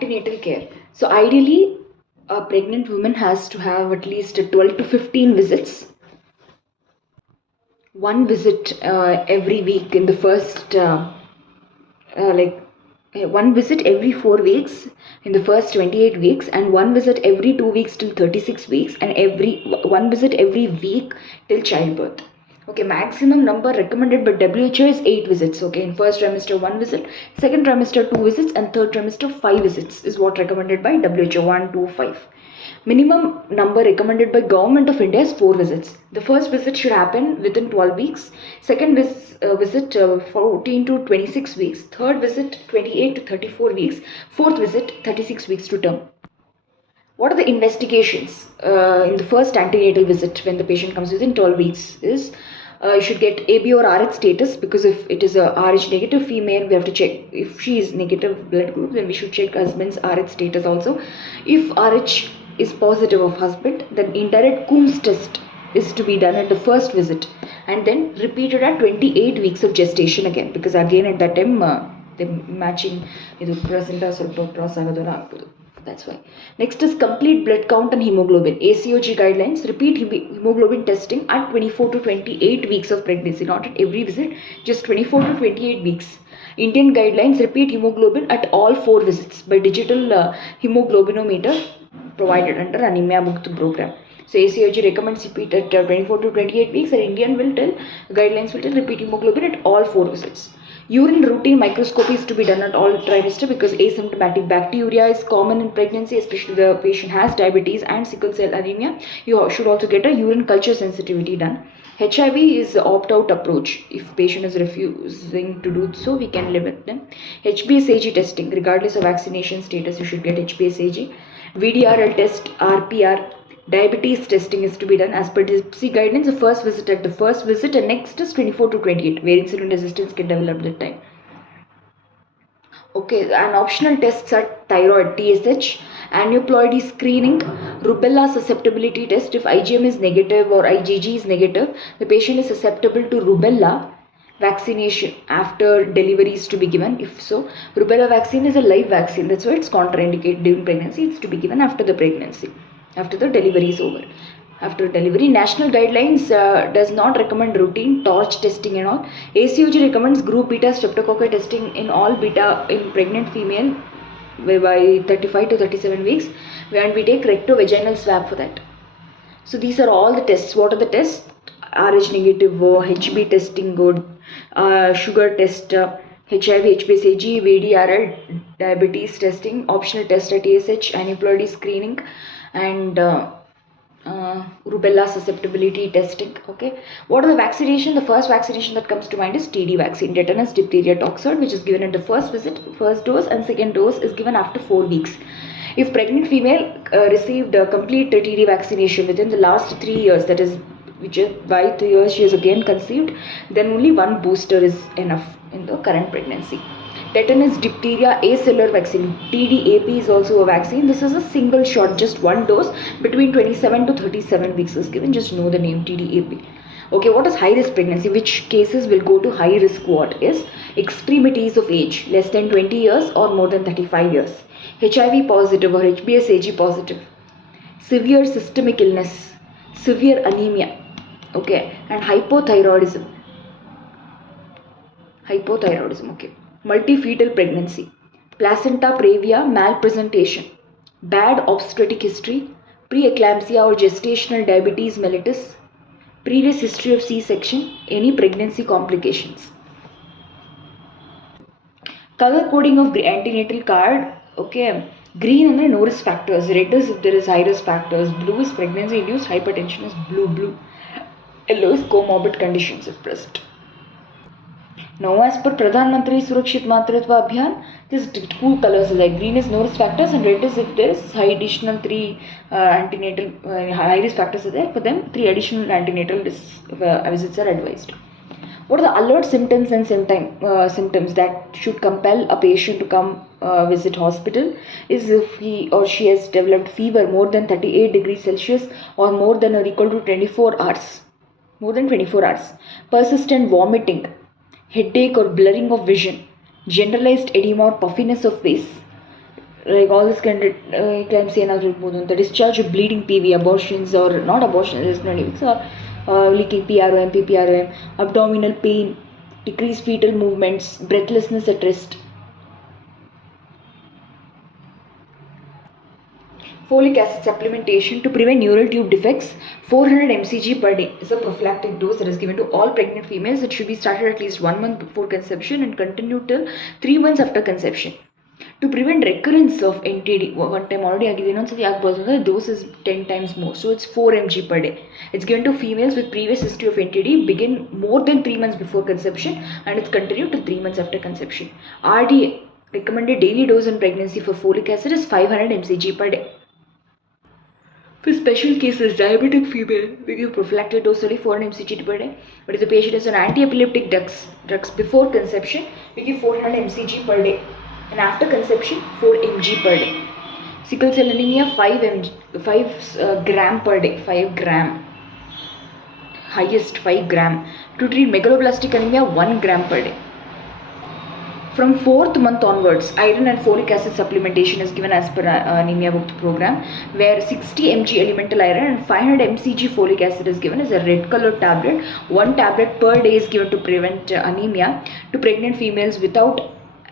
Antenatal care. So ideally, a pregnant woman has to have at least 12 to 15 visits. One visit every week in the first, one visit every 4 weeks in the first 28 weeks, and one visit every 2 weeks till 36 weeks, and one visit every week till childbirth. Okay, maximum number recommended by WHO is 8 visits. Okay, in first trimester 1 visit, second trimester 2 visits, and third trimester 5 visits is what recommended by WHO. 1, 2, 5. Minimum number recommended by Government of India is 4 visits. The first visit should happen within 12 weeks, second visit 14 to 26 weeks, third visit 28 to 34 weeks, fourth visit 36 weeks to term. What are the investigations in the first antenatal visit when the patient comes within 12 weeks is you should get AB or RH status, because if it is a RH negative female, we have to check. If she is negative blood group, then we should check husband's RH status also. If RH is positive of husband, then indirect Coombs test is to be done at the first visit and then repeated at 28 weeks of gestation again, because again at that time the matching idu placenta ಸ್ವಲ್ಪ cross ಆಗೋದನ್ನ ಆಗ್ಬೋದು. That's why. Next is complete blood count and hemoglobin. ACOG guidelines repeat hemoglobin testing at 24 to 28 weeks of pregnancy, not at every visit, just 24 to 28 weeks. Indian guidelines repeat hemoglobin at all 4 visits by digital hemoglobinometer provided under Anemia Mukt program. So ACOG recommends repeat at 24 to 28 weeks, and Indian guidelines will tell repeat hemoglobin at all 4 visits. Urine routine microscopy is to be done at all trimester, because asymptomatic bacteriuria is common in pregnancy, especially if the patient has diabetes and sickle cell anemia. You should also get a urine culture sensitivity done. HIV is the opt-out approach. If patient is refusing to do so, we can limit them. HbA1c testing, regardless of vaccination status, you should get HbA1c. VDRL test, RPR, diabetes testing is to be done as per DIPSI guidance. The first visit at the first visit, and next is 24 to 28, where insulin resistance can develop that time. Okay, and optional tests are thyroid TSH, aneuploidy screening, rubella susceptibility test. If IgM is negative or IgG is negative, the patient is susceptible to rubella vaccination after delivery is to be given. If so, rubella vaccine is a live vaccine, that's why it's contraindicated during pregnancy. It's to be given after the pregnancy, after the delivery is over. After delivery, national guidelines does not recommend routine torch testing and all. ACOG recommends group beta streptococci testing in all beta in pregnant female by 35 to 37 weeks, and we take rectovaginal swab for that. So these are all the tests. What are the tests? RH negative, HB testing good, sugar test, HIV, HbA1c, VDRL, diabetes testing, optional test at TSH, aneuploidy screening, and rubella susceptibility testing. Okay, what are the vaccination? The first vaccination that comes to mind is TD vaccine, tetanus, diphtheria, toxoid, which is given at the first visit, first dose, and second dose is given after 4 weeks. If pregnant female received a complete TD vaccination within the last 3 years, that is, which is by 3 years she is again conceived, then only one booster is enough in the current pregnancy. Tetanus, diphtheria, acellular vaccine, TDAP is also a vaccine. This is a single shot, just one dose between 27 to 37 weeks is given. Just know the name TDAP. Okay, what is high risk pregnancy? Which cases will go to high risk? What is extremities of age, less than 20 years or more than 35 years, HIV positive or HbA1c positive, severe systemic illness, severe anemia, okay, and hypothyroidism, okay, multifetal pregnancy, placenta previa malpresentation, bad obstetric history, preeclampsia or gestational diabetes mellitus, previous history of C-section, any pregnancy complications. Color coding of antenatal card. Okay, green and no risk factors, red is if there is high risk factors, blue is pregnancy induced hypertension is blue, yellow is comorbid conditions if present. Now, as per Pradhan Mantri Surakshit Matritva Abhiyan, this 2 colors like green is no risk factors and red is if there is additional 3 antenatal high risk factors are there. For them, 3 additional antenatal visits are advised. What are the alert symptoms and symptoms that should compel a patient to come visit hospital? Is if he or she has developed fever more than 38 degrees Celsius or more than or equal to 24 hours, persistent vomiting, headache or blurring of vision, generalized edema or puffiness of face, like all this kind of eclampsia ಏನಾದರೂ ಇರ್ಬೋದು ಅಂತ discharge of bleeding PV abortions or not abortions less than 20 weeks or leaking PROM PPROM abdominal pain decreased fetal movements breathlessness at rest. Folic acid supplementation to prevent neural tube defects 400 mcg per day is a prophylactic dose that is given to all pregnant females. It should be started at least 1 month before conception and continue till 3 months after conception. To prevent recurrence of NTD, one time already agide ಇನ್ನೊಂದ್ಸತಿ ಆಗಬಹುದು the dose is 10 times more, so it's 4 mg per day. It's given to females with previous history of NTD begin more than 3 months before conception and it's continued to 3 months after conception. RDA recommended daily dose in pregnancy for folic acid is 500 mcg per day. For special cases, diabetic female, we give prophylactic dose only 400 mcg per day. But if the patient is on anti-epileptic drugs before conception, we give 400 mcg per day. And after conception, 4 mg per day. Sickle cell anemia, 5 gram per day, 5 gram. Highest 5 gram. To treat megaloblastic anemia, 1 gram per day. From 4th month onwards, iron and folic acid supplementation is given as per anemia book program, where 60 mg elemental iron and 500 mcg folic acid is given as a red colored tablet. 1 tablet per day is given to prevent anemia to pregnant females without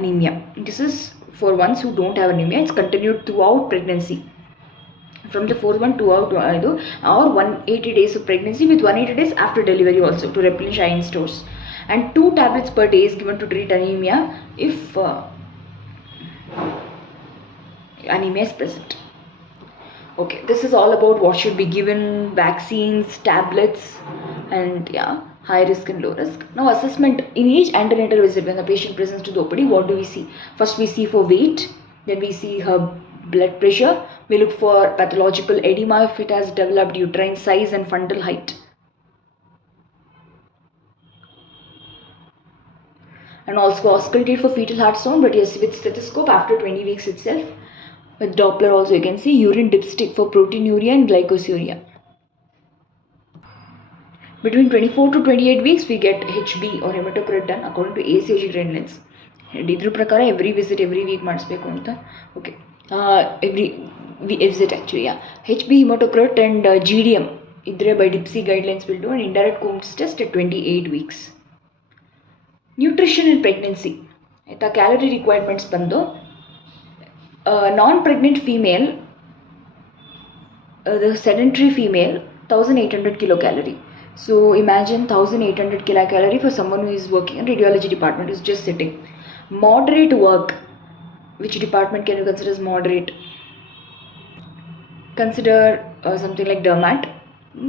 anemia. This is for ones who don't have anemia. It's continued throughout pregnancy. From the 4th month to or 180 days of pregnancy with 180 days after delivery also to replenish iron stores. And 2 tablets per day is given to treat anemia if anemia is present. Okay, this is all about what should be given, vaccines, tablets, and yeah, high risk and low risk. Now assessment in each antenatal visit when the patient presents to the OPD, what do we see? First we see for weight, then we see her blood pressure, we look for pathological edema if it has developed, uterine size and fundal height. And also auscultate for fetal heart sound, but yes, with stethoscope after 20 weeks itself. With Doppler also you can see urine dipstick for proteinuria and glycosuria. Between 24 to 28 weeks we get HB or hematocrit done according to ACG guidelines. Idru prakara every visit every week ಮಾಡಿಸಬೇಕು ಅಂತ. Okay, every visit actually, yeah. HB hematocrit and GDM idre by DIPSI guidelines will do an indirect Coombs test at 28 weeks. Nutrition in pregnancy. ಆಯಿತಾ, calorie requirements ಬಂದು non-pregnant female, the sedentary female 1800 kilocalorie. So imagine 1800 kilocalorie for someone who is working in radiology department, who is just sitting. Moderate work, which department can you consider as moderate? Consider something like dermat.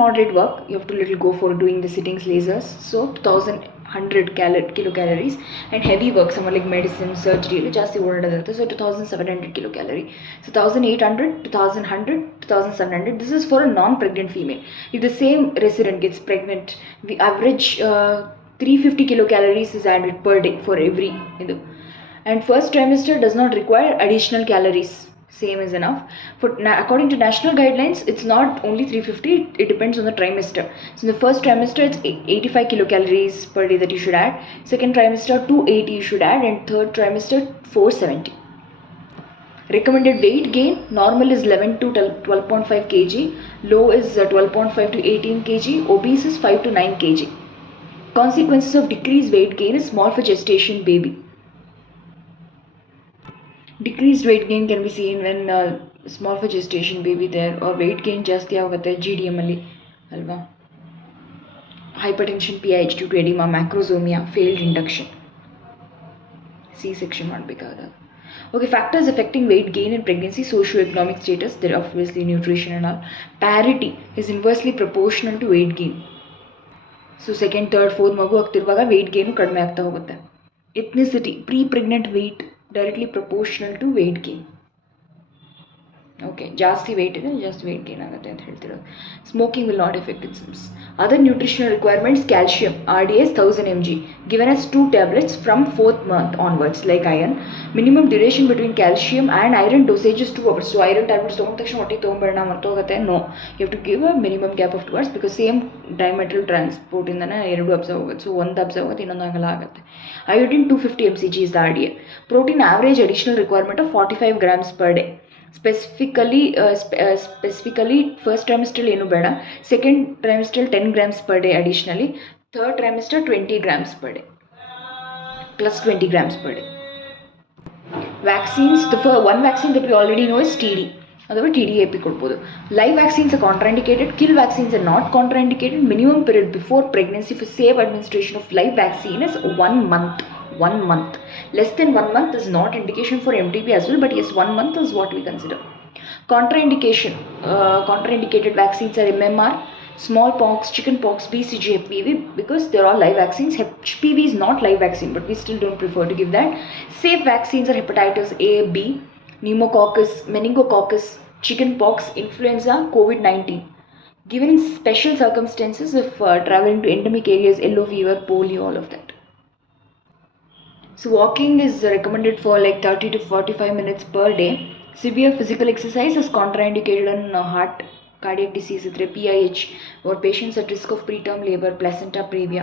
Moderate work, you have to little go for doing the sittings, lasers, so 2100 kilocalories. And heavy work, someone like medicine, surgery, ಜಾಸ್ತಿ ಓಡಾಡೋದಿರುತ್ತೆ, so 2700 kilocalorie. So 1800, 2100, 2700. This is for a non-pregnant female. If the same resident gets pregnant, the average 350 kilocalories is added per day for every. And first trimester does not require additional calories. Same is enough. For according to national guidelines, it's not only 350, it depends on the trimester. So in the first trimester it's 85 kilocalories per day that you should add. Second trimester 280 you should add, and third trimester 470. Recommended weight gain, normal is 11 to 12.5 kg, low is 12.5 to 18 kg, obese is 5 to 9 kg. Consequences of decreased weight gain is small for gestation baby. Decreased weight gain can be seen when small for gestation baby there, or weight gain ಜಾಸ್ತಿ ಆಗುತ್ತೆ GDM ಅಲ್ಲಿ ಅಲ್ವಾ. Hypertension PIH due to edema, macrosomia, failed induction, C-section ಮಾಡಬೇಕಾದಾಗ. Okay, factors affecting weight gain in pregnancy: socio-economic status, there obviously nutrition and all. Parity is inversely proportional to weight gain. So second, third, fourth ಮಗು ಆಗ್ತಿರುವಾಗ weight gain ಕಡಿಮೆ ಆಗ್ತಾ ಹೋಗುತ್ತೆ. Ethnicity, pre-pregnant weight directly proportional to weight gain. Okay, ಜಾಸ್ತಿ weight ಇದೆ, ಜಾಸ್ತಿ weight gain ಆಗುತ್ತೆ ಅಂತ ಹೇಳ್ತಿರೋದು. Smoking will not effect it Sims. Other nutritional requirements: calcium RDS 1000 mg given as 2 tablets from 4th month onwards. Like iron, minimum duration between calcium and iron dosage is 2 hours. So iron tablets ತೊಗೊಂಡ ತಕ್ಷಣ ಹೊಟ್ಟೆ ತೊಗೊಂಬೇಡ ಮರ್ತೋಗುತ್ತೆ, no, you have to give a minimum gap of 2 hours because same diametral ಟ್ರಾನ್ಸ್ಪೋರ್ಟಿಂದನೇ ಎರಡು observe ಆಗುತ್ತೆ. So ಒಂದು observe ಆಗುತ್ತೆ, ಇನ್ನೊಂದು ಆಗಲ್ಲ ಆಗುತ್ತೆ. Iodine 250 mcg is the RDA. Protein average additional requirement of 45 grams per day. Specifically first trimester ಏನು ಬೇಡ, second trimester 10 grams per day additionally, third trimester 20 grams per day plus 20 grams per day. Vaccines, one vaccine that we already know is TD, ಅಥವಾ TDAP ಕೊಡ್ಬೋದು. Live vaccines are contraindicated, kill vaccines are not contraindicated. Minimum period before pregnancy for safe administration of live vaccine is 1 month. 1 month. Less than 1 month is not indication for MTB as well, but yes, 1 month is what we consider. Contraindicated vaccines are MMR, smallpox, chickenpox, BCG, HPV, because they're all live vaccines. HPV is not live vaccine, but we still don't prefer to give that. Safe vaccines are hepatitis A, B, pneumococcus, meningococcus, chickenpox, influenza, COVID-19. Given in special circumstances, if traveling to endemic areas, yellow fever, polio, all of that. So walking is recommended for like 30 to 45 minutes per day. Severe physical exercise is contraindicated in heart, cardiac disease, PIH, or patients at risk of preterm labor, placenta previa.